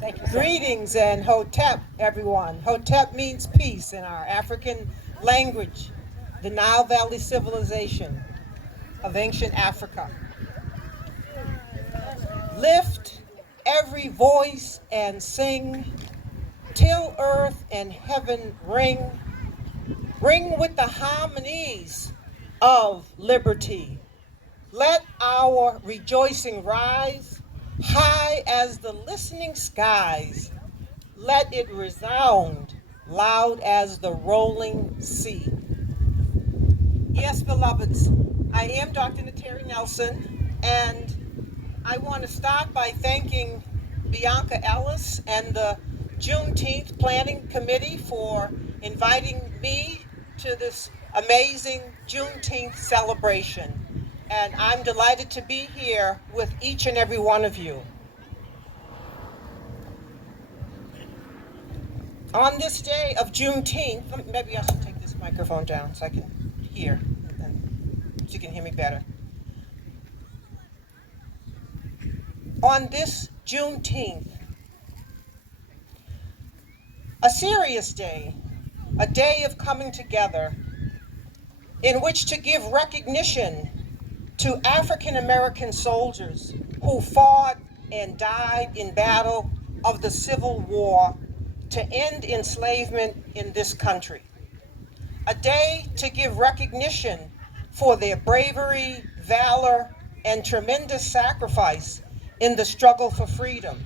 Thank you. Greetings and Hotep, everyone. Hotep means peace in our African language, the Nile Valley civilization of ancient Africa. Lift every voice and sing, till earth and heaven ring. Ring with the harmonies of liberty. Let our rejoicing rise, high as the listening skies. Let it resound, loud as the rolling sea. Yes, beloveds, I am Dr. Nateri Nelson, and I want to start by thanking Bianca Ellis and the Juneteenth Planning Committee for inviting me to this amazing Juneteenth celebration. And I'm delighted to be here with each and every one of you. On this day of Juneteenth, maybe I should take this microphone down so I can hear, and so you can hear me better. On this Juneteenth, a serious day, a day of coming together in which to give recognition to African American soldiers who fought and died in battle of the Civil War to end enslavement in this country. A day to give recognition for their bravery, valor, and tremendous sacrifice in the struggle for freedom.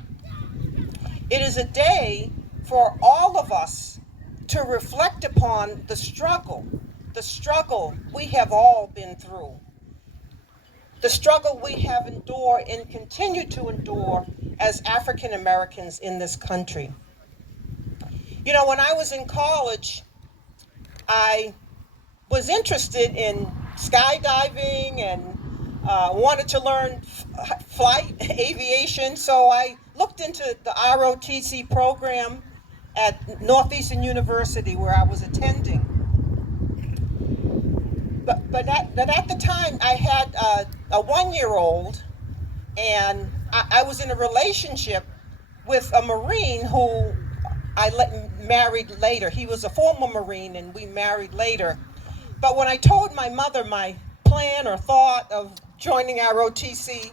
It is a day for all of us to reflect upon the struggle we have all been through, the struggle we have endured and continue to endure as African Americans in this country. You know, when I was in college, I was interested in skydiving and wanted to learn flight aviation, so I looked into the ROTC program at Northeastern University where I was attending. But at the time, I had a one-year-old, and I was in a relationship with a Marine who I married later. He was a former Marine, and we married later. But when I told my mother my plan or thought of joining ROTC,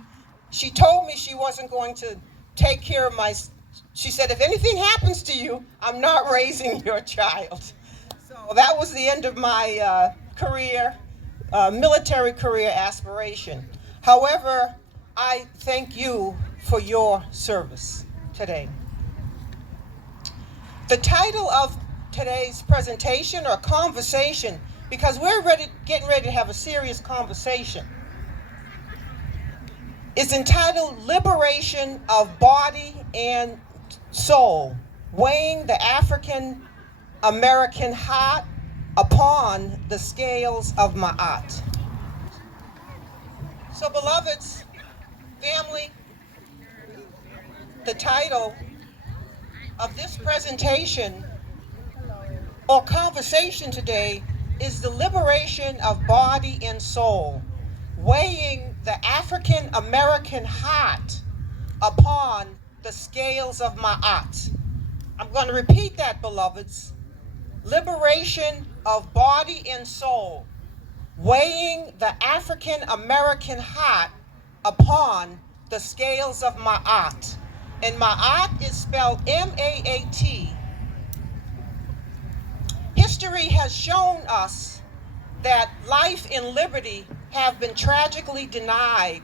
she told me she wasn't going to take care of she said, if anything happens to you, I'm not raising your child. So that was the end of my career, military career aspiration. However, I thank you for your service today. The title of today's presentation or conversation, because we're getting ready to have a serious conversation, is entitled Liberation of Body and Soul, Weighing the African American Heart Upon the Scales of Maat. So, beloveds, family, the title of this presentation or conversation today is the liberation of body and soul, weighing the African American heart upon the scales of Maat. I'm going to repeat that, beloveds. Liberation of body and soul, weighing the African American heart upon the scales of Maat. And Maat is spelled M-A-A-T. History has shown us that life and liberty have been tragically denied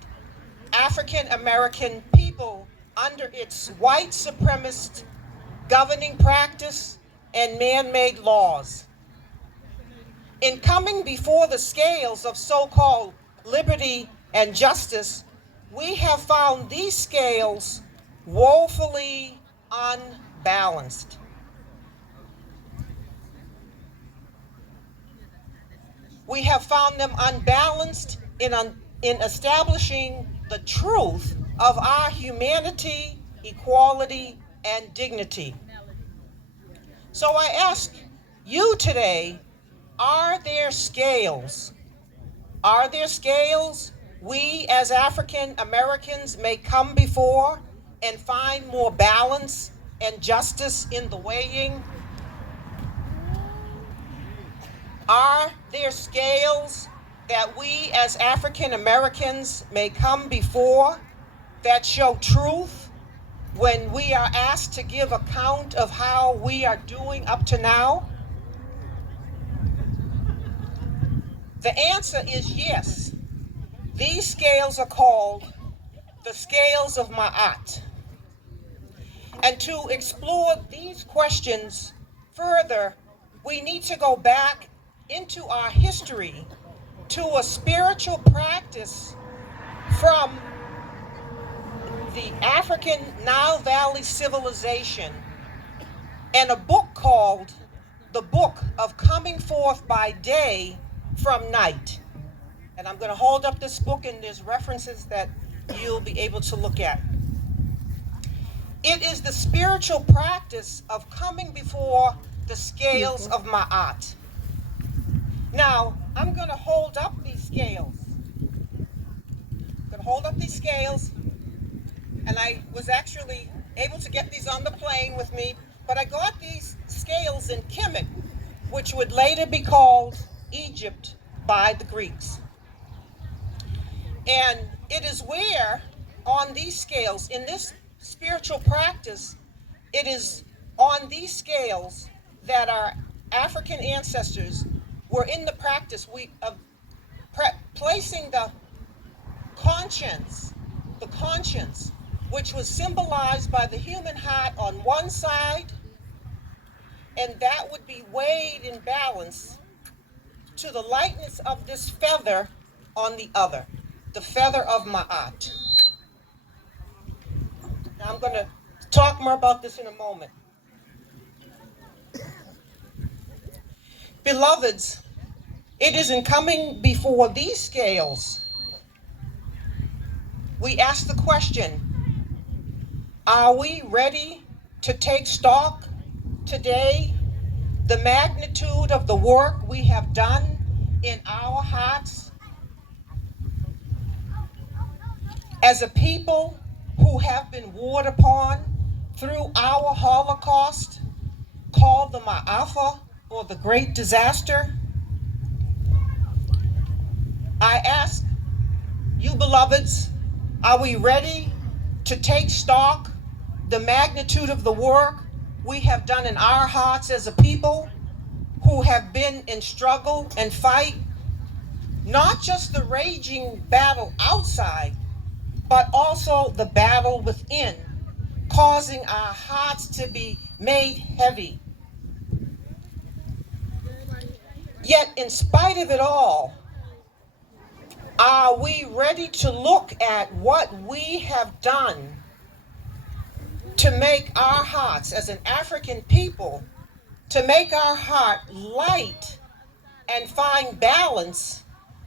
African American people under its white supremacist governing practice and man-made laws. In coming before the scales of so-called liberty and justice, we have found these scales woefully unbalanced. We have found them unbalanced in establishing the truth of our humanity, equality, and dignity. So I ask you today, are there scales? Are there scales we as African Americans may come before and find more balance and justice in the weighing? Are there scales that we as African Americans may come before that show truth when we are asked to give account of how we are doing up to now? The answer is yes. These scales are called the Scales of Maat. And to explore these questions further, we need to go back into our history to a spiritual practice from the African Nile Valley civilization and a book called The Book of Coming Forth by Day from Night. And I'm going to hold up this book, and there's references that you'll be able to look at. It is the spiritual practice of coming before the scales of Maat. Now, I'm going to hold up these scales. I'm going to hold up these scales, and I was actually able to get these on the plane with me, but I got these scales in Kemet, which would later be called Egypt by the Greeks. And it is where, on these scales, in this spiritual practice, it is on these scales that our African ancestors were in the practice of placing the conscience, which was symbolized by the human heart on one side, and that would be weighed in balance to the lightness of this feather on the other, the feather of Maat. Now I'm going to talk more about this in a moment. Beloveds, it is in coming before these scales we ask the question, are we ready to take stock today, the magnitude of the work we have done in our hearts as a people who have been warred upon through our Holocaust called the Ma'afa, or the Great Disaster? I ask you, beloveds, are we ready to take stock the magnitude of the work we have done in our hearts as a people who have been in struggle and fight, not just the raging battle outside, but also the battle within, causing our hearts to be made heavy? Yet, in spite of it all, are we ready to look at what we have done to make our hearts, as an African people, to make our heart light and find balance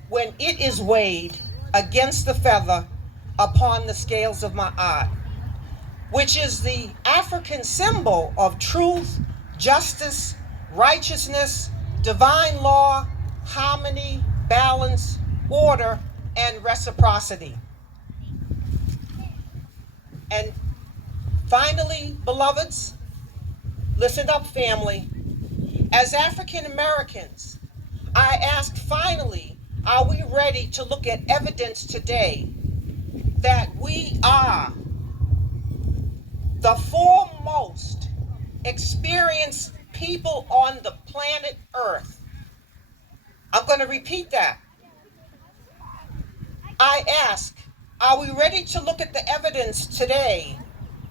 when it is weighed against the feather upon the scales of Maat, which is the African symbol of truth, justice, righteousness, divine law, harmony, balance, order, and reciprocity. And finally, beloveds, listen up, family. As African Americans, I ask finally, are we ready to look at evidence today that we are the foremost experienced people on the planet Earth? I'm going to repeat that. I ask, are we ready to look at the evidence today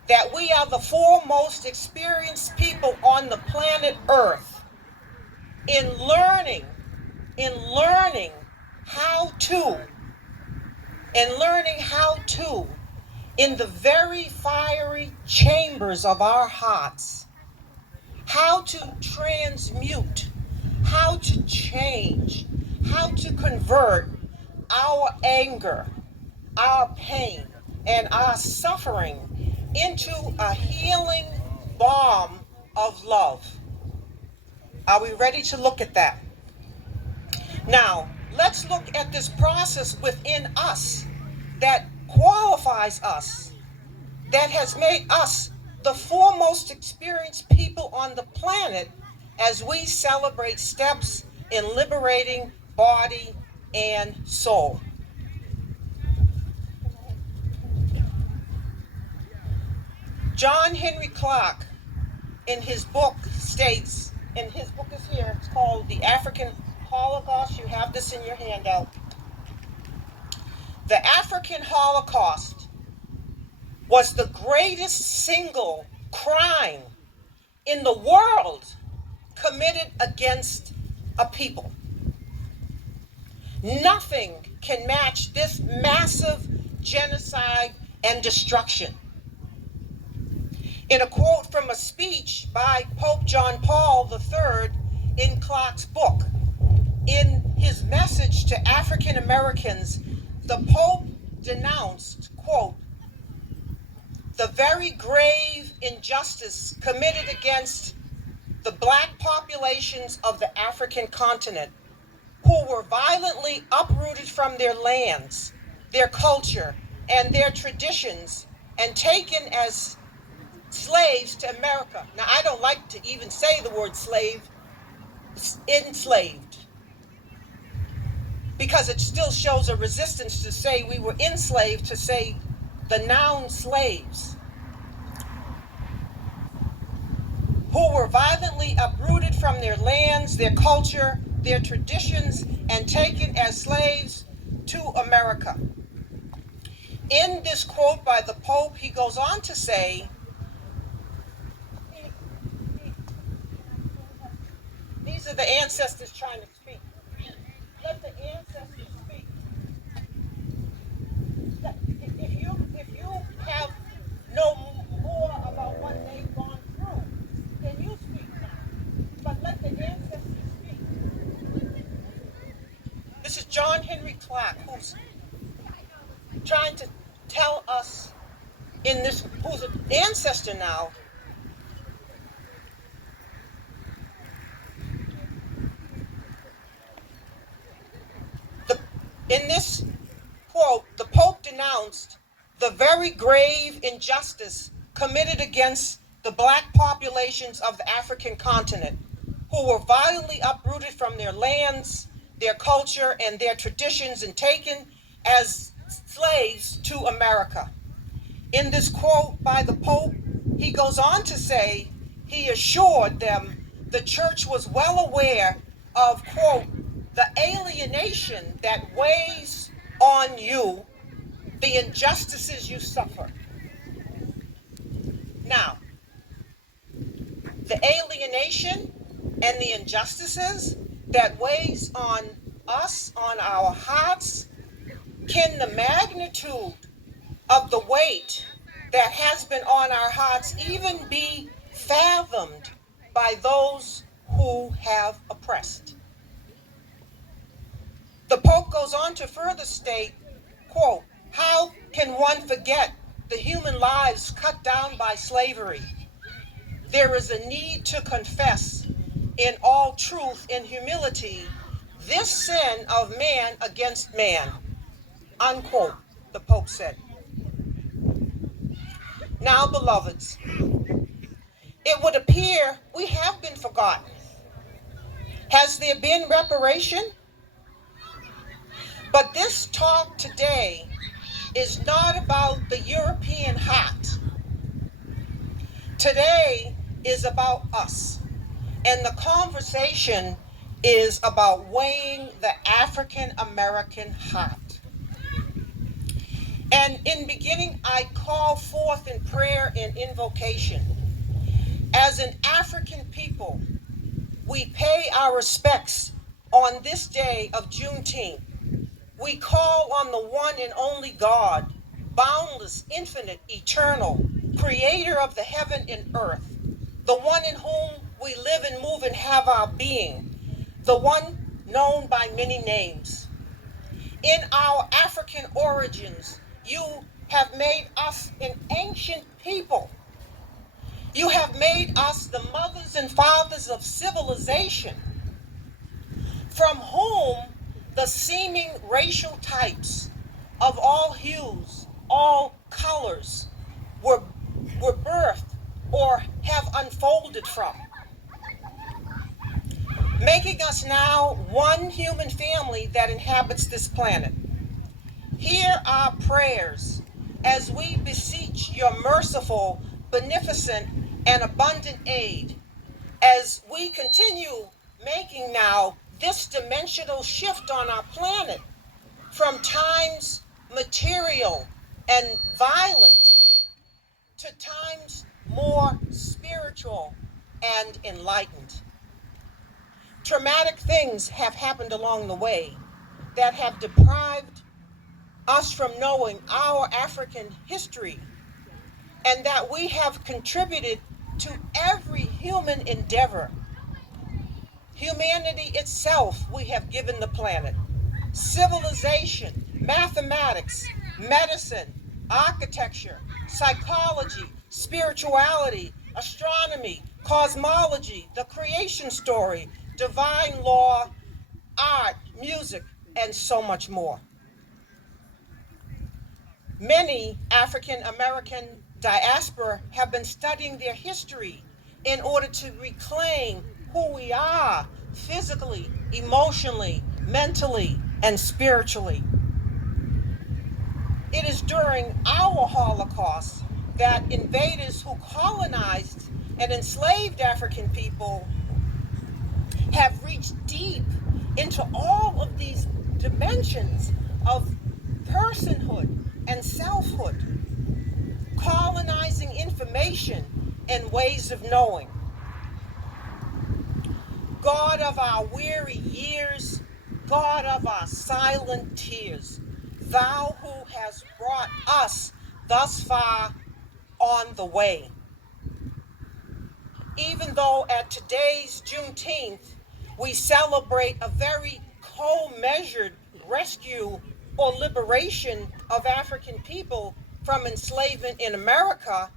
that we are the foremost experienced people on the planet Earth in learning how to, in the very fiery chambers of our hearts, how to transmute, how to change, how to convert our anger, our pain, and our suffering into a healing balm of love. Are we ready to look at that? Now, let's look at this process within us that qualifies us that has made us the foremost experienced people on the planet as we celebrate steps in liberating body and soul. John Henry Clarke, in his book, states, and his book is here, it's called The African Holocaust. You have this in your handout. The African Holocaust was the greatest single crime in the world committed against a people. Nothing can match this massive genocide and destruction. In a quote from a speech by Pope John Paul III in Clarke's book, in his message to African Americans, the Pope denounced, quote, the very grave injustice committed against the black populations of the African continent, who were violently uprooted from their lands, their culture, and their traditions, and taken as slaves to America. Now, I don't like to even say the word slave, enslaved, because it still shows a resistance to say we were enslaved, to say the noun slaves, who were violently uprooted from their lands, their culture, their traditions, and taken as slaves to America. In this quote by the Pope, he goes on to say, these are the ancestors trying to speak. Let the ancestors speak. If you have no more about what they've gone through, then you speak now. But let the ancestors speak. This is John Henry Clarke, who's trying to tell us in this, who's an ancestor now, in this quote, the Pope denounced the very grave injustice committed against the black populations of the African continent, who were violently uprooted from their lands, their culture, and their traditions, and taken as slaves to America. In this quote by the Pope, he goes on to say he assured them the church was well aware of, quote, the alienation that weighs on you, the injustices you suffer. Now, the alienation and the injustices that weighs on us, on our hearts, can the magnitude of the weight that has been on our hearts even be fathomed by those who have oppressed? The Pope goes on to further state, quote, how can one forget the human lives cut down by slavery? There is a need to confess in all truth and humility this sin of man against man, unquote, the Pope said. Now, beloveds, it would appear we have been forgotten. Has there been reparation? But this talk today is not about the European heart. Today is about us, and the conversation is about weighing the African American heart. And in beginning, I call forth in prayer and invocation. As an African people, we pay our respects on this day of Juneteenth. We call on the one and only God, boundless, infinite, eternal, creator of the heaven and earth, the one in whom we live and move and have our being, the one known by many names. In our African origins, you have made us an ancient people. You have made us the mothers and fathers of civilization, from whom the seeming racial types of all hues, all colors, were birthed or have unfolded from, making us now one human family that inhabits this planet. Hear our prayers as we beseech your merciful, beneficent, and abundant aid as we continue making now this dimensional shift on our planet from times material and violent to times more spiritual and enlightened. Traumatic things have happened along the way that have deprived us from knowing our African history, and that we have contributed to every human endeavor. Humanity itself we have given the planet. Civilization, mathematics, medicine, architecture, psychology, spirituality, astronomy, cosmology, the creation story, divine law, art, music, and so much more. Many African American diaspora have been studying their history in order to reclaim who we are physically, emotionally, mentally, and spiritually. It is during our Holocaust that invaders who colonized and enslaved African people have reached deep into all of these dimensions of personhood and selfhood, colonizing information and ways of knowing. God of our weary years, God of our silent tears, thou who hast brought us thus far on the way. Even though at today's Juneteenth, we celebrate a very co-measured rescue or liberation of African people from enslavement in America,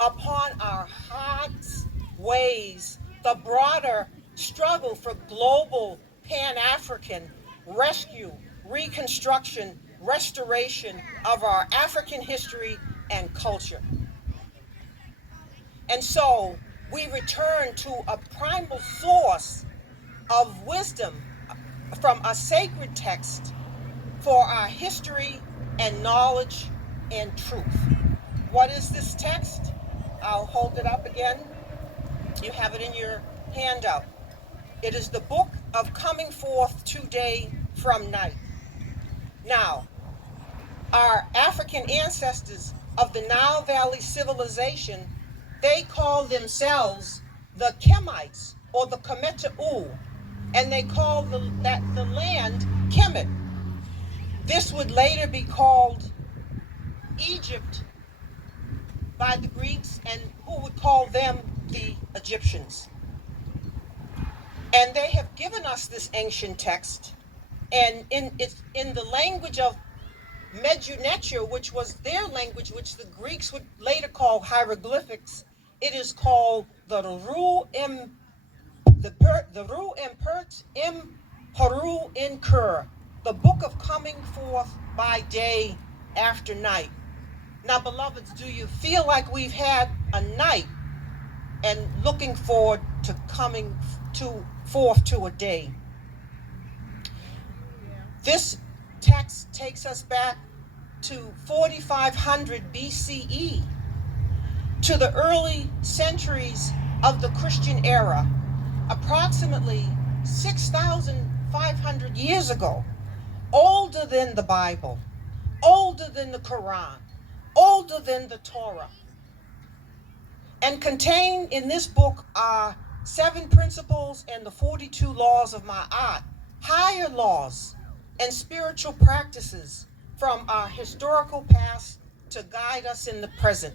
upon our hearts weighs the broader struggle for global Pan-African rescue, reconstruction, restoration of our African history and culture. And so we return to a primal source of wisdom from a sacred text for our history and knowledge and truth. What is this text? I'll hold it up again. You have it in your handout. It is the book of Coming Forth Today from Night. Now, our African ancestors of the Nile Valley civilization, they call themselves the Kemites or the Kemeta'u, and they call the land Kemet. This would later be called Egypt by the Greeks, and who would call them the Egyptians. And they have given us this ancient text, and it's in the language of MAAT'JUNETEENTH, which was their language, which the Greeks would later call hieroglyphics. It is called the Ru Impert Im Haru Inkur, the book of coming forth by day after night. Now, beloveds, do you feel like we've had a night and looking forward to coming forth to a day? This text takes us back to 4500 BCE, to the early centuries of the Christian era, approximately 6,500 years ago, older than the Bible, older than the Quran, older than the Torah. And contained in this book are 7 principles and the 42 laws of Maat, higher laws and spiritual practices from our historical past to guide us in the present.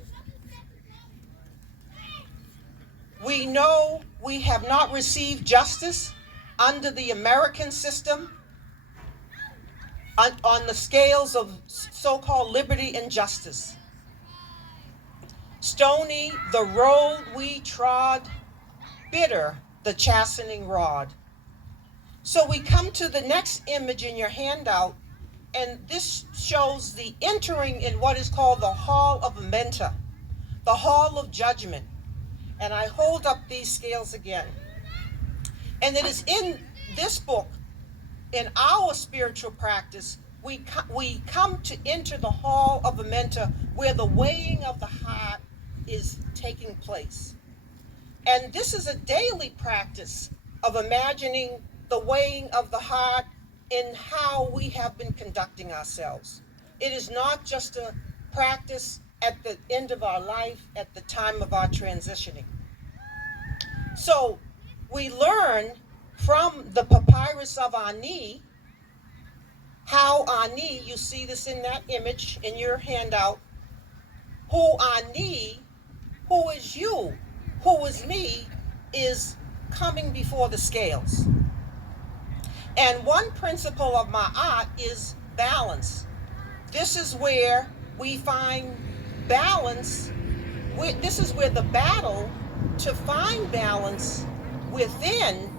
We know we have not received justice under the American system on the scales of so-called liberty and justice. Stony the road we trod, bitter the chastening rod. So we come to the next image in your handout, And this shows the entering in what is called the Hall of Amenta, the Hall of Judgement. And I hold up these scales again. And it is in this book, in our spiritual practice, we come to enter the Hall of Amenta, where the weighing of the heart is taking place. And this is a daily practice of imagining the weighing of the heart in how we have been conducting ourselves. It is not just a practice at the end of our life, at the time of our transitioning. So we learn from the papyrus of Ani, how Ani, you see this in that image in your handout, who Ani, who is you, who is me, is coming before the scales. And one principle of Ma'at is balance. This is where we find balance. This is where the battle to find balance within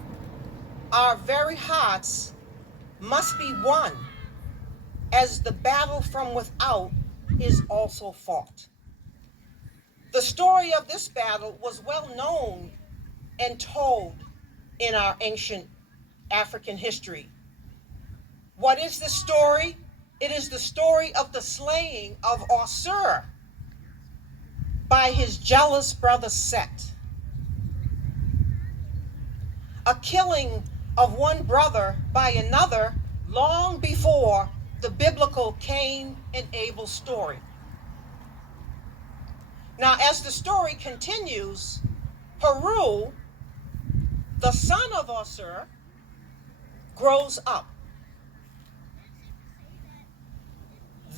our very hearts must be won, as the battle from without is also fought. The story of this battle was well known and told in our ancient African history. What is the story? It is the story of the slaying of Osir by his jealous brother Set. A killing of one brother by another long before the biblical Cain and Abel story. Now, as the story continues, Haru, the son of Osir, grows up.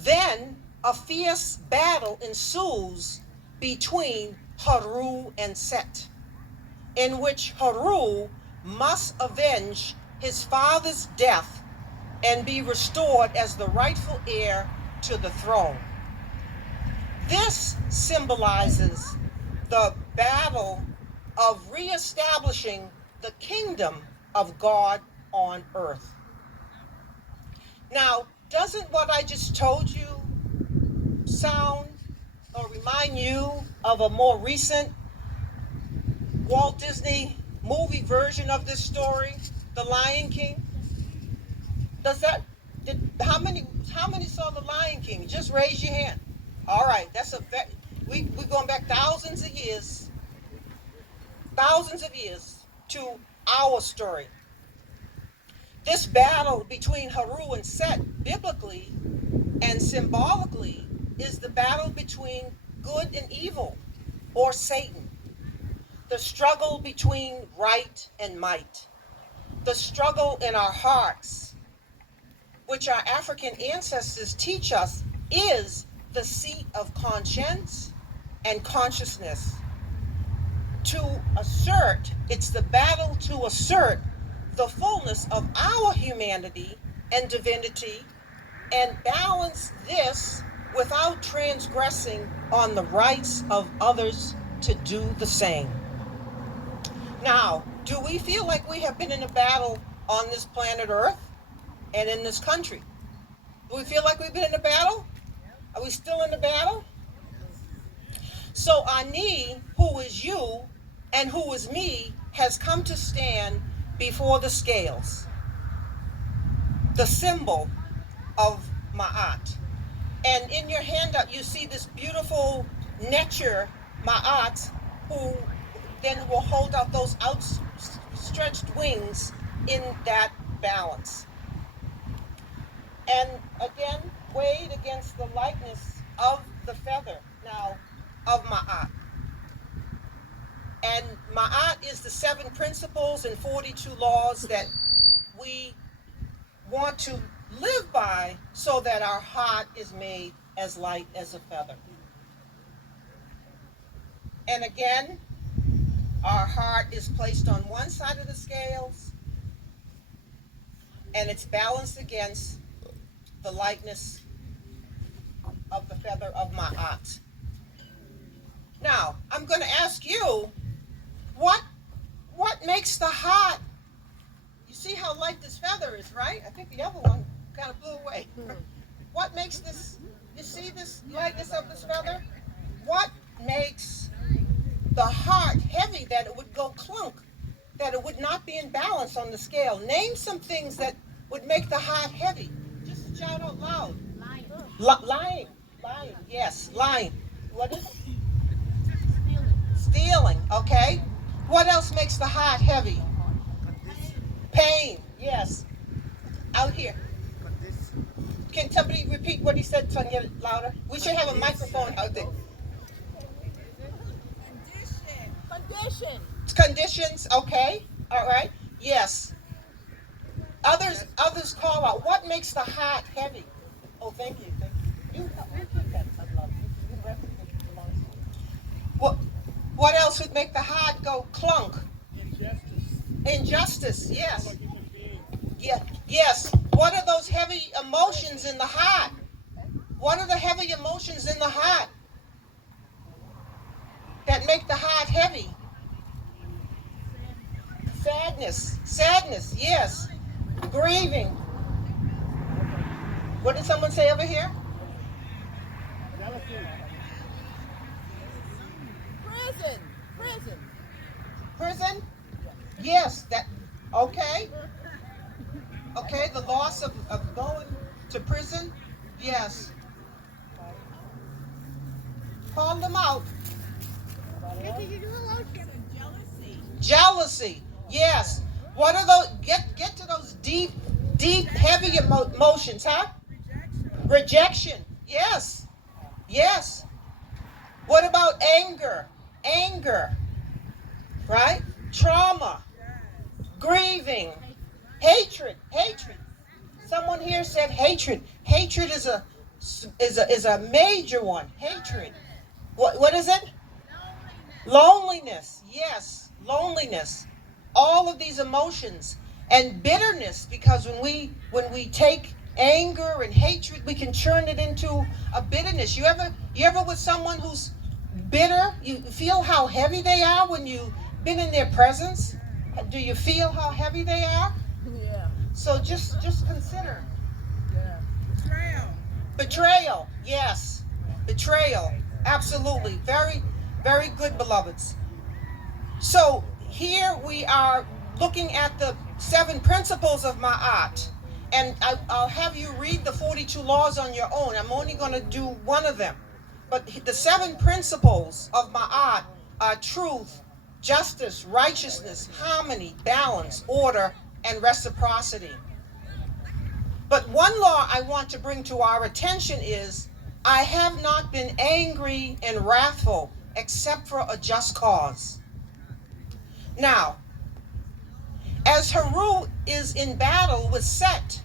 Then a fierce battle ensues between Haru and Set, in which Haru must avenge his father's death and be restored as the rightful heir to the throne. This symbolizes the battle of reestablishing the kingdom of God on earth. Now, doesn't what I just told you sound or remind you of a more recent Walt Disney movie version of this story, The Lion King? Does that, how many saw The Lion King? Just raise your hand. All right, that's we're going back thousands of years to our story. This battle between Haru and Set, biblically and symbolically, is the battle between good and evil, or Satan. The struggle between right and might. The struggle in our hearts, which our African ancestors teach us is the seat of conscience and consciousness. To assert, it's the battle to assert the fullness of our humanity and divinity, and balance this without transgressing on the rights of others to do the same. Now, do we feel like we have been in a battle on this planet Earth and in this country? Do we feel like we've been in a battle? Are we still in the battle? So Ani, who is you and who is me, has come to stand before the scales, the symbol of Ma'at. And in your handout, you see this beautiful nature Ma'at, who then will hold out those outstretched wings in that balance. And again, weighed against the likeness of the feather, now, of Ma'at. And Ma'at is the 7 principles and 42 laws that we want to live by so that our heart is made as light as a feather. And again, our heart is placed on one side of the scales, and it's balanced against the lightness of the feather of Ma'at. Now, I'm going to ask you, what makes the heart, you see how light this feather is, right? I think the other one kind of blew away. What makes this, you see this lightness of this feather? What makes the heart heavy, that it would go clunk, that it would not be in balance on the scale? Name some things that would make the heart heavy. Just shout out loud. Lying. Lying, yes, lying. What is it? Stealing, okay. What else makes the heart heavy? Pain, yes. Out here. Can somebody repeat what he said so I can get it louder? We should have a microphone out there. Conditions, okay. All right. Yes. Others call out. What makes the heart heavy? Oh, thank you. Thank you. You keep that. I love you. The rest of it belongs to you. What else would make the heart go clunk? Injustice, yes. Yeah, yes. What are those heavy emotions in the heart? What are the heavy emotions in the heart that make the heart heavy? Sadness, yes. Grieving. What did someone say over here? Prison? Yes, that, okay. Okay, the loss of going to prison? Yes. Call them out. Jealousy, yes. What are those? Get to those deep, heavy emotions, huh? Rejection, yes. Yes. What about anger? Anger, right? Trauma, grieving, hatred. Someone here said hatred. Hatred is a major one. Hatred. What is it? Loneliness. Yes, loneliness. All of these emotions, and bitterness, because when we take anger and hatred, we can turn it into a bitterness. You ever with someone who's bitter, you feel how heavy they are when you've been in their presence? Do you feel how heavy they are? Yeah. So just consider. Yeah. Betrayal. Yes. Betrayal. Absolutely. Very, very good, beloveds. So here we are looking at the 7 principles of Ma'at. And I'll have you read the 42 laws on your own. I'm only going to do one of them. But the 7 principles of Ma'at are truth, justice, righteousness, harmony, balance, order, and reciprocity. But one law I want to bring to our attention is, I have not been angry and wrathful except for a just cause. Now, as Haru is in battle with Set,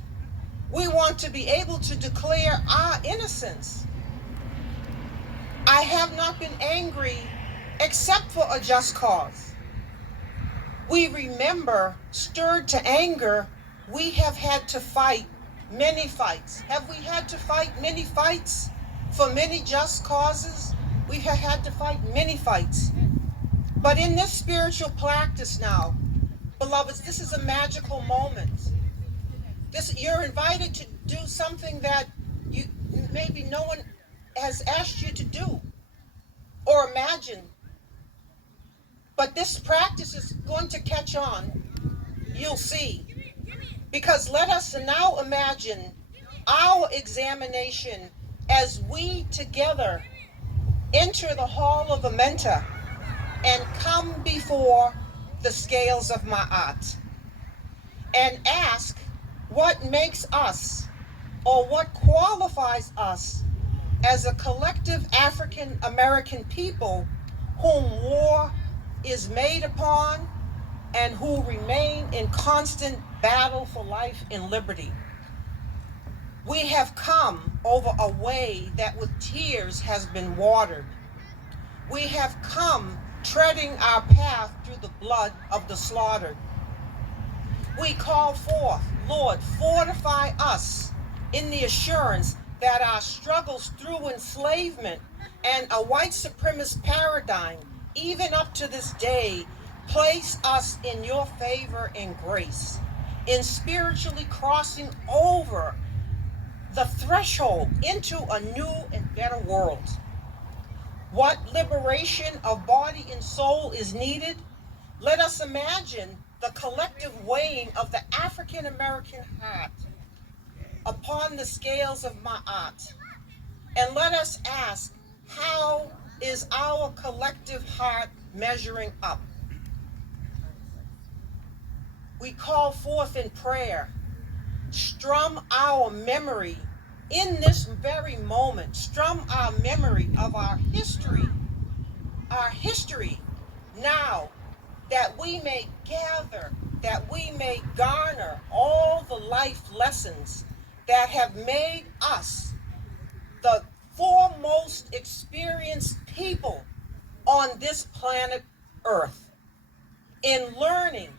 we want to be able to declare our innocence. I have not been angry except for a just cause. We remember, stirred to anger, we have had to fight many fights. Have we had to fight many fights for many just causes? We have had to fight many fights. But in this spiritual practice now, beloveds, this is a magical moment. You're invited to do something that maybe no one has asked you to do or imagine. But this practice is going to catch on. You'll see. Because let us now imagine our examination as we together enter the Hall of Amenta and come before the scales of Ma'at and ask what makes us, or what qualifies us as a collective African American people whom war is made upon and who remain in constant battle for life and liberty. We have come over a way that with tears has been watered. We have come treading our path through the blood of the slaughtered. We call forth, Lord, fortify us in the assurance that our struggles through enslavement and a white supremacist paradigm, even up to this day, place us in your favor and grace, in spiritually crossing over the threshold into a new and better world. What liberation of body and soul is needed? Let us imagine the collective weighing of the African American heart upon the scales of Maat. And let us ask, how is our collective heart measuring up? We call forth in prayer, strum our memory in this very moment, strum our memory of our history now, that we may gather, that we may garner all the life lessons that have made us the foremost experienced people on this planet Earth, in learning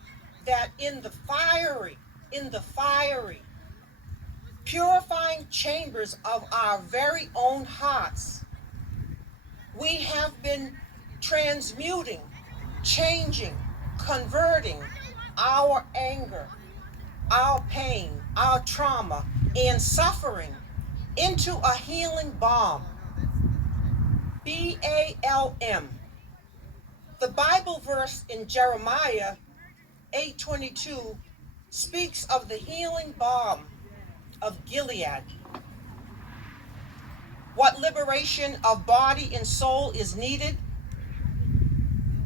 that in the fiery, purifying chambers of our very own hearts, we have been transmuting, changing, converting our anger, our pain, our trauma, and suffering into a healing balm. BALM. The Bible verse in Jeremiah 8:22 speaks of the healing balm of Gilead. What liberation of body and soul is needed?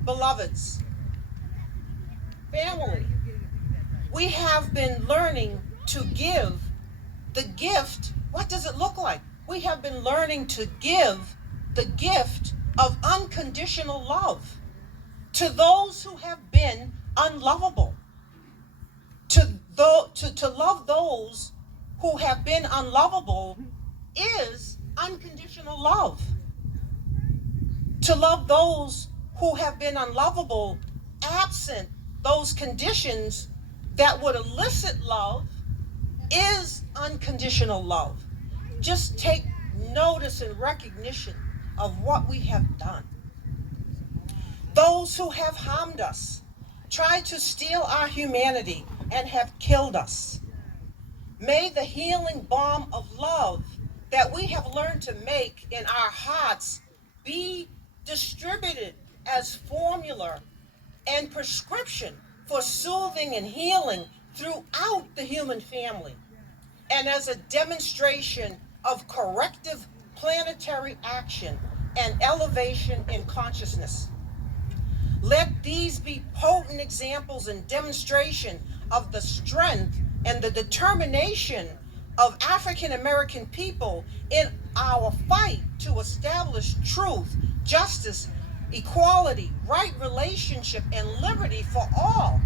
Beloveds, family, we have been learning to give the gift. What does it look like? We have been learning to give the gift of unconditional love to those who have been unlovable. To love those who have been unlovable is unconditional love. To love those who have been unlovable, absent those conditions that would elicit love, is unconditional love. Just take notice and recognition of what we have done. Those who have harmed us, tried to steal our humanity, and have killed us. May the healing balm of love that we have learned to make in our hearts be distributed as formula and prescription for soothing and healing throughout the human family, and as a demonstration of corrective planetary action and elevation in consciousness. Let these be potent examples and demonstration of the strength and the determination of African American people in our fight to establish truth, justice, equality, right relationship, and liberty for all.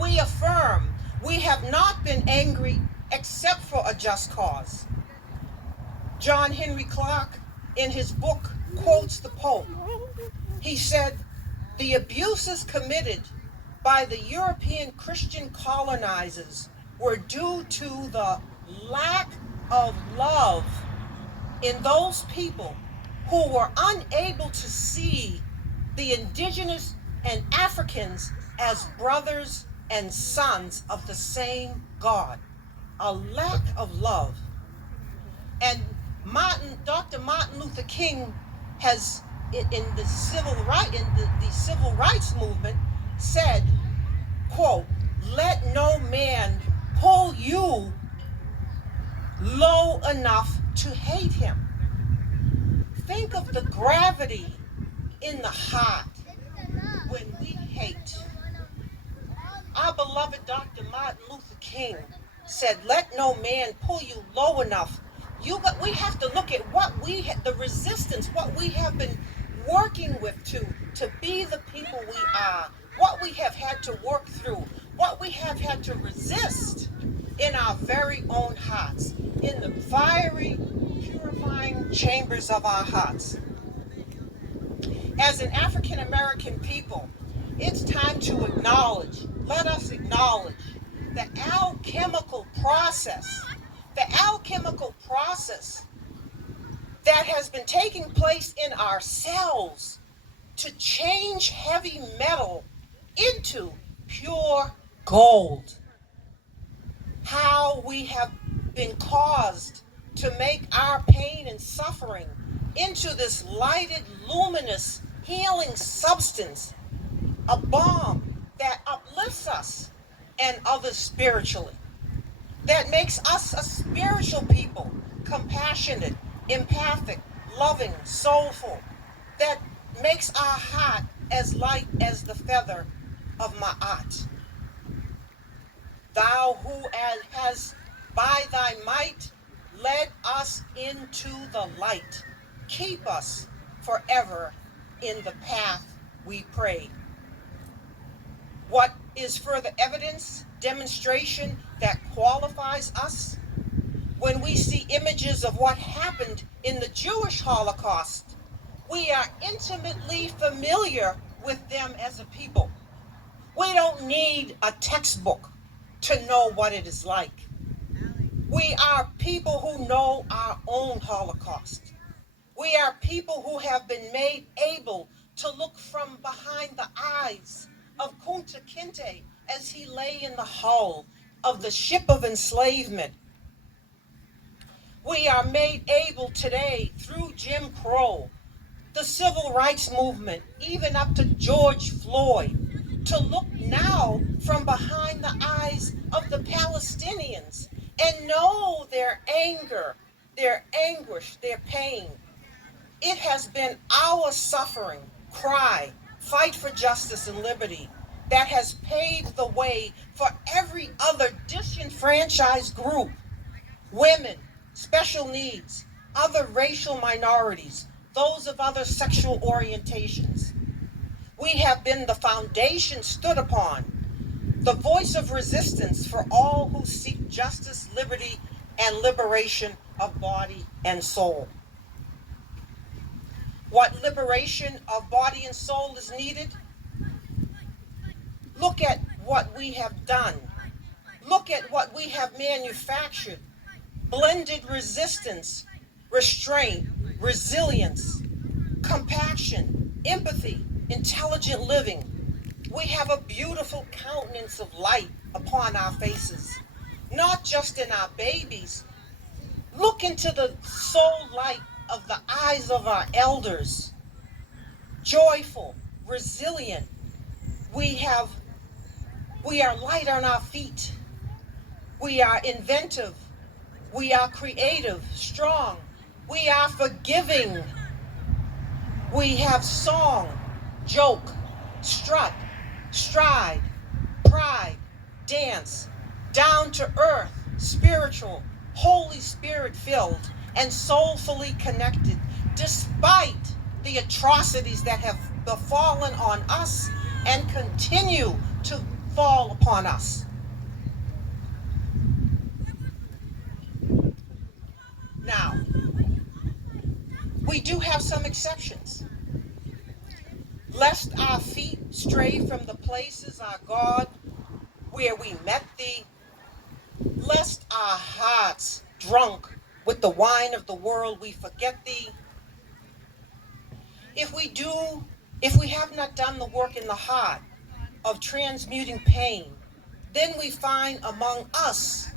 We affirm we have not been angry except for a just cause. John Henry Clark, in his book, quotes the Pope. He said, "The abuses committed by the European Christian colonizers were due to the lack of love in those people who were unable to see the indigenous and Africans as brothers and sons of the same God." A lack of love. And Dr. Martin Luther King has, in the civil rights movement, said, quote, "Let no man pull you low enough to hate him." Think of the gravity in the heart when we hate. Our beloved Dr. Martin Luther King said, "Let no man pull you low enough." We have to look at the resistance, what we have been working with to be the people we are, what we have had to work through, what we have had to resist in our very own hearts, in the fiery, purifying chambers of our hearts. As an African American people, it's time to let us acknowledge the alchemical process that has been taking place in our cells to change heavy metal into pure gold. How we have been caused to make our pain and suffering into this lighted, luminous, healing substance, a balm that uplifts us and others spiritually, that makes us a spiritual people, compassionate, empathic, loving, soulful, that makes our heart as light as the feather of Ma'at. Thou who has by thy might led us into the light, keep us forever in the path we pray. What is further evidence, demonstration that qualifies us? When we see images of what happened in the Jewish Holocaust, we are intimately familiar with them as a people. We don't need a textbook to know what it is like. We are people who know our own Holocaust. We are people who have been made able to look from behind the eyes of Kunta Kinte as he lay in the hull of the ship of enslavement. We are made able today through Jim Crow, the civil rights movement, even up to George Floyd, to look now from behind the eyes of the Palestinians and know their anger, their anguish, their pain. It has been our suffering, cry, fight for justice and liberty that has paved the way for every other disenfranchised group, women, special needs, other racial minorities, those of other sexual orientations. We have been the foundation stood upon, the voice of resistance for all who seek justice, liberty, and liberation of body and soul. What liberation of body and soul is needed? Look at what we have done. Look at what we have manufactured. Blended resistance, restraint, resilience, compassion, empathy, intelligent living. We have a beautiful countenance of light upon our faces, not just in our babies. Look into the soul light of the eyes of our elders. Joyful, resilient. We are light on our feet. We are inventive. We are creative, strong. We are forgiving. We have song, joke, strut, stride, pride, dance, down to earth, spiritual, Holy Spirit filled, and soulfully connected, despite the atrocities that have befallen on us and continue to fall upon us. Now, we do have some exceptions. Lest our feet stray from the places, our God, where we met thee, lest our hearts drunk with the wine of the world we forget thee. If we have not done the work in the heart of transmuting pain, then we find among us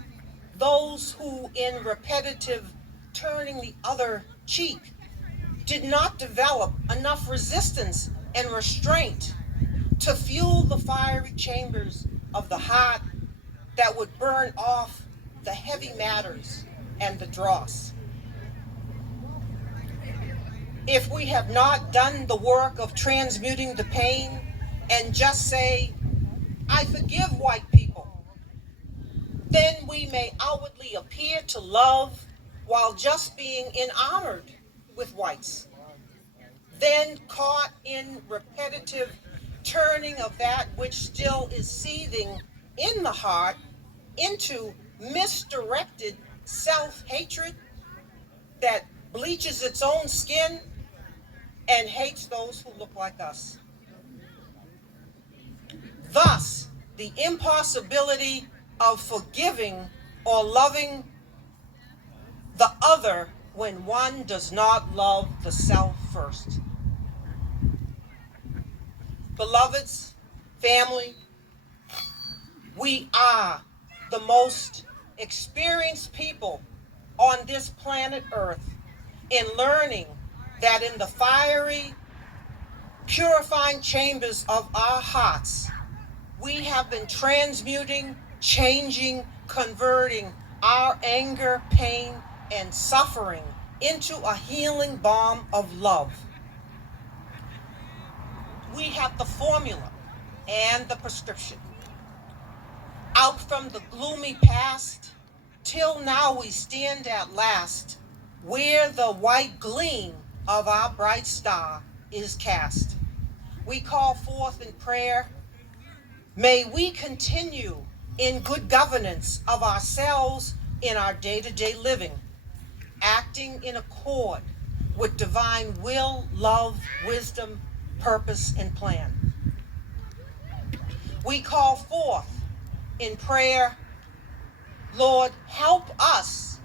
those who in repetitive turning the other cheek did not develop enough resistance and restraint to fuel the fiery chambers of the heart that would burn off the heavy matters and the dross. If we have not done the work of transmuting the pain and just say, I forgive white people, then we may outwardly appear to love while just being enamored with whites. Then caught in repetitive turning of that which still is seething in the heart into misdirected self-hatred that bleaches its own skin and hates those who look like us. Thus, the impossibility of forgiving or loving the other when one does not love the self first. Beloveds, family, we are the most experienced people on this planet Earth in learning that in the fiery, purifying chambers of our hearts, we have been transmuting, changing, converting our anger, pain, and suffering into a healing balm of love. We have the formula and the prescription. Out from the gloomy past, till now we stand at last, where the white gleam of our bright star is cast. We call forth in prayer, may we continue in good governance of ourselves in our day-to-day living, acting in accord with divine will, love, wisdom, purpose, and plan. We call forth in prayer, Lord, help us,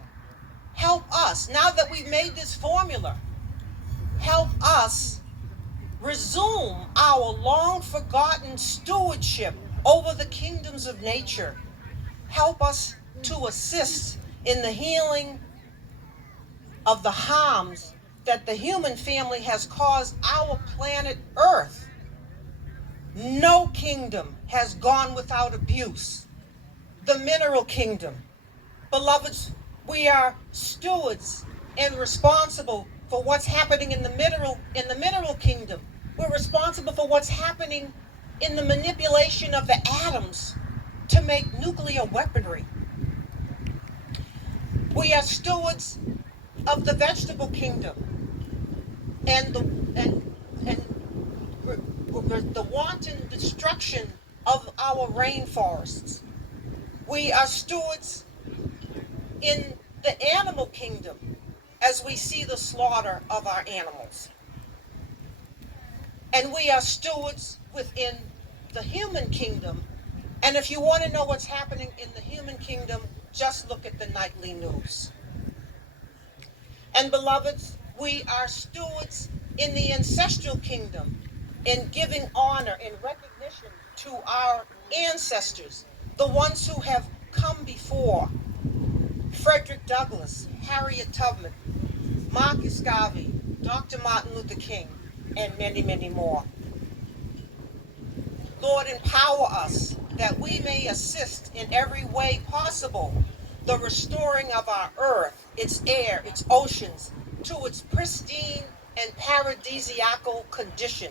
now that we've made this formula, help us resume our long-forgotten stewardship over the kingdoms of nature. Help us to assist in the healing of the harms that the human family has caused our planet Earth. No kingdom has gone without abuse. The mineral kingdom. Beloveds, we are stewards and responsible for what's happening in the mineral kingdom. We're responsible for what's happening in the manipulation of the atoms to make nuclear weaponry. We are stewards of the vegetable kingdom and the wanton destruction of our rainforests. We are stewards in the animal kingdom as we see the slaughter of our animals. And we are stewards within the human kingdom. And if you want to know what's happening in the human kingdom, just look at the nightly news. And beloveds, we are stewards in the ancestral kingdom in giving honor and recognition to our ancestors, the ones who have come before. Frederick Douglass, Harriet Tubman, Marcus Garvey, Dr. Martin Luther King, and many, many more. Lord, empower us that we may assist in every way possible the restoring of our earth, its air, its oceans, to its pristine and paradisiacal condition.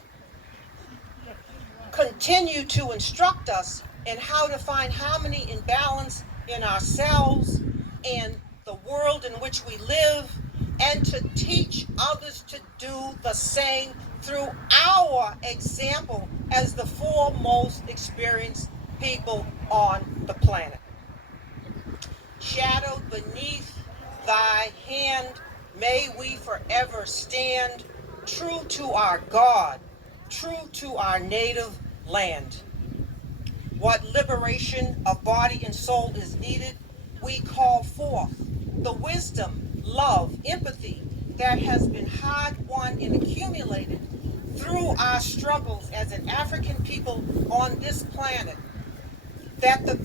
Continue to instruct us in how to find harmony and balance in ourselves and the world in which we live, and to teach others to do the same through our example as the foremost experienced people on the planet. Shadowed beneath thy hand, may we forever stand true to our God, true to our native land. What liberation of body and soul is needed, we call forth the wisdom, love, empathy that has been hard-won and accumulated through our struggles as an African people on this planet, that this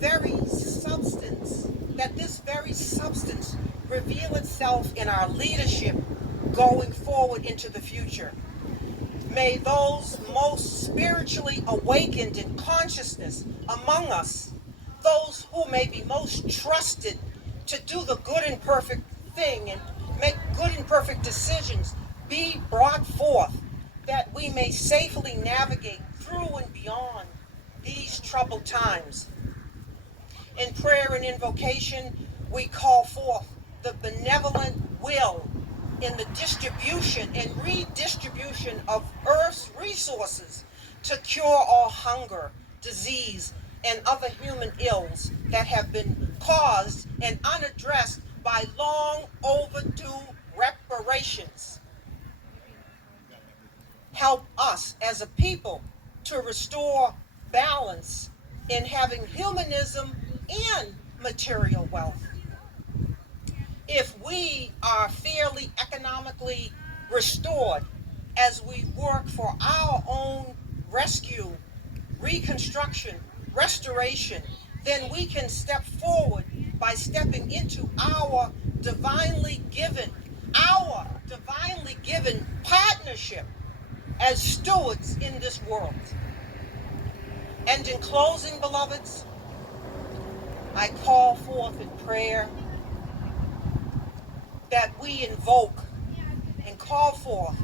very substance reveal itself in our leadership going forward into the future. May those most spiritually awakened in consciousness among us, those who may be most trusted to do the good and perfect thing and make good and perfect decisions, be brought forth, that we may safely navigate through and beyond these troubled times. In prayer and invocation, we call forth the benevolent will in the distribution and redistribution of Earth's resources to cure all hunger, disease, and other human ills that have been caused and unaddressed by long overdue reparations. Help us as a people to restore balance in having humanism and material wealth. If we are fairly economically restored as we work for our own rescue, reconstruction, restoration, then we can step forward by stepping into our divinely given partnership as stewards in this world. And in closing, beloveds, I call forth in prayer that we invoke and call forth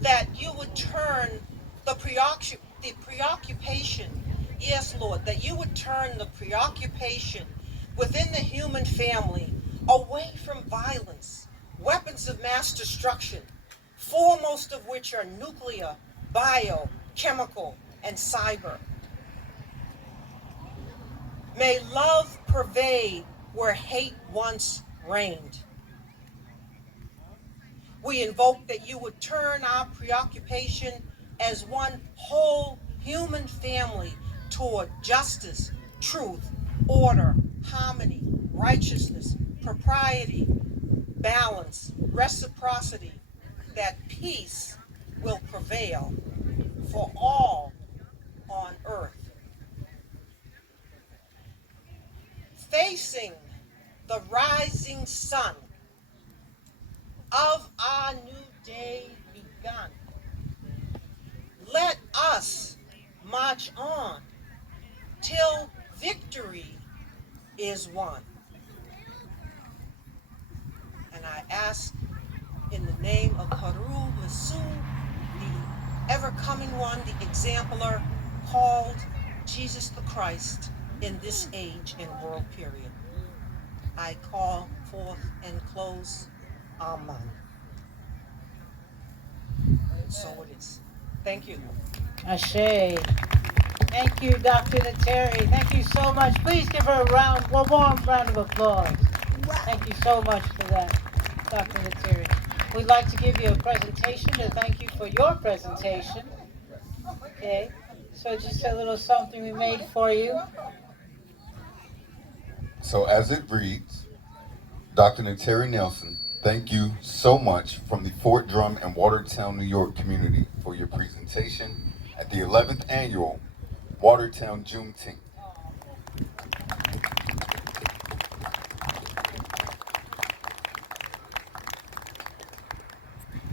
that you would turn the preoccupation, yes, Lord, that you would turn the preoccupation within the human family away from violence, weapons of mass destruction, foremost of which are nuclear, bio, chemical, and cyber. May love pervade where hate once reigned. We invoke that you would turn our preoccupation as one whole human family toward justice, truth, order, harmony, righteousness, propriety, balance, reciprocity, that peace will prevail for all on earth. Facing the rising sun of our new day begun, let us march on till victory is won. And I ask in the name of Haru Masu, the ever-coming one, the exemplar, called Jesus the Christ in this age and world period. I call forth and close Amen. So it is. Thank you. Ashe. Thank you, Dr. Nateri. Thank you so much. Please give her one warm round of applause. Thank you so much for that, Dr. Nateri. We'd like to give you a presentation to thank you for your presentation. Okay, so just a little something we made for you. So as it reads, Dr. Nateri Nelson, thank you so much from the Fort Drum and Watertown, New York community for your presentation at the 11th Annual Watertown Juneteenth.